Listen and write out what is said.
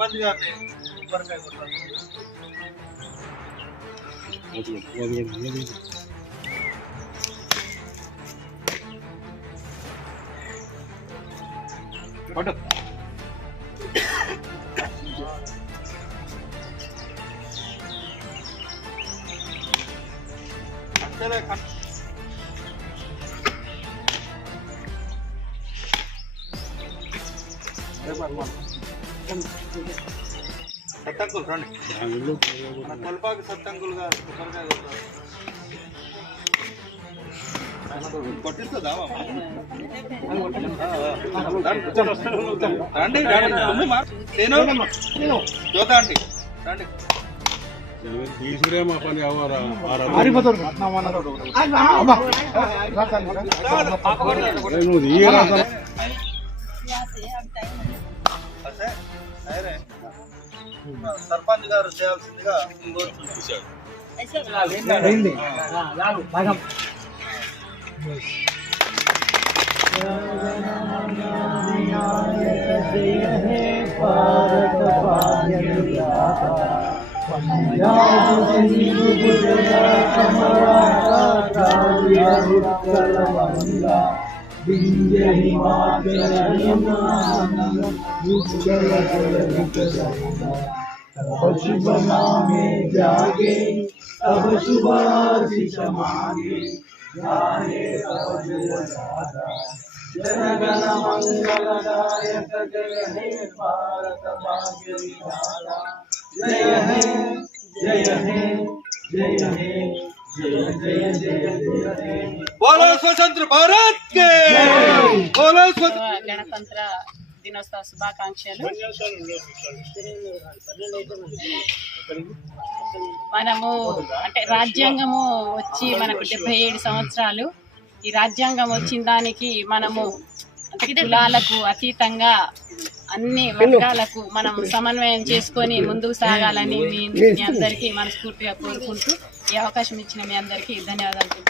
సర్పంచ్ గారిని కొబ్బరికాయ కొట్టాలి. అంతేలే సత్తంకులు రండి. తలపాకి సత్తంకులుగా కొబ్బరికాయ కొట్టిస్తుందా రండి చూద్దా అండి రండి. తీసుకురేమా పని నువ్వు తీయరా సర్పంచ్ గారు చేయాల్సిందిగా शुभ नामे जागे तब शुभ आशीष मांगे गाये तब जय राधा जनगण मंगलदायक जय हे भारत भाग्य विधाता जय हे जय हे जय हे जय जय जय जय बोलो स्वतंत्र भारत के बोलो गणतंत्र దినోత్సవ శుభాకాంక్షలు. మనము అంటే రాజ్యాంగము వచ్చి మనకు 77 సంవత్సరాలు. ఈ రాజ్యాంగం వచ్చిన దానికి మనము కులాలకు అతీతంగా అన్ని వర్గాలకు మనం సమన్వయం చేసుకొని ముందుకు సాగాలని మీ అందరికీ మనస్ఫూర్తిగా కోరుకుంటూ ఈ అవకాశం ఇచ్చిన మీ అందరికీ ధన్యవాదాలు.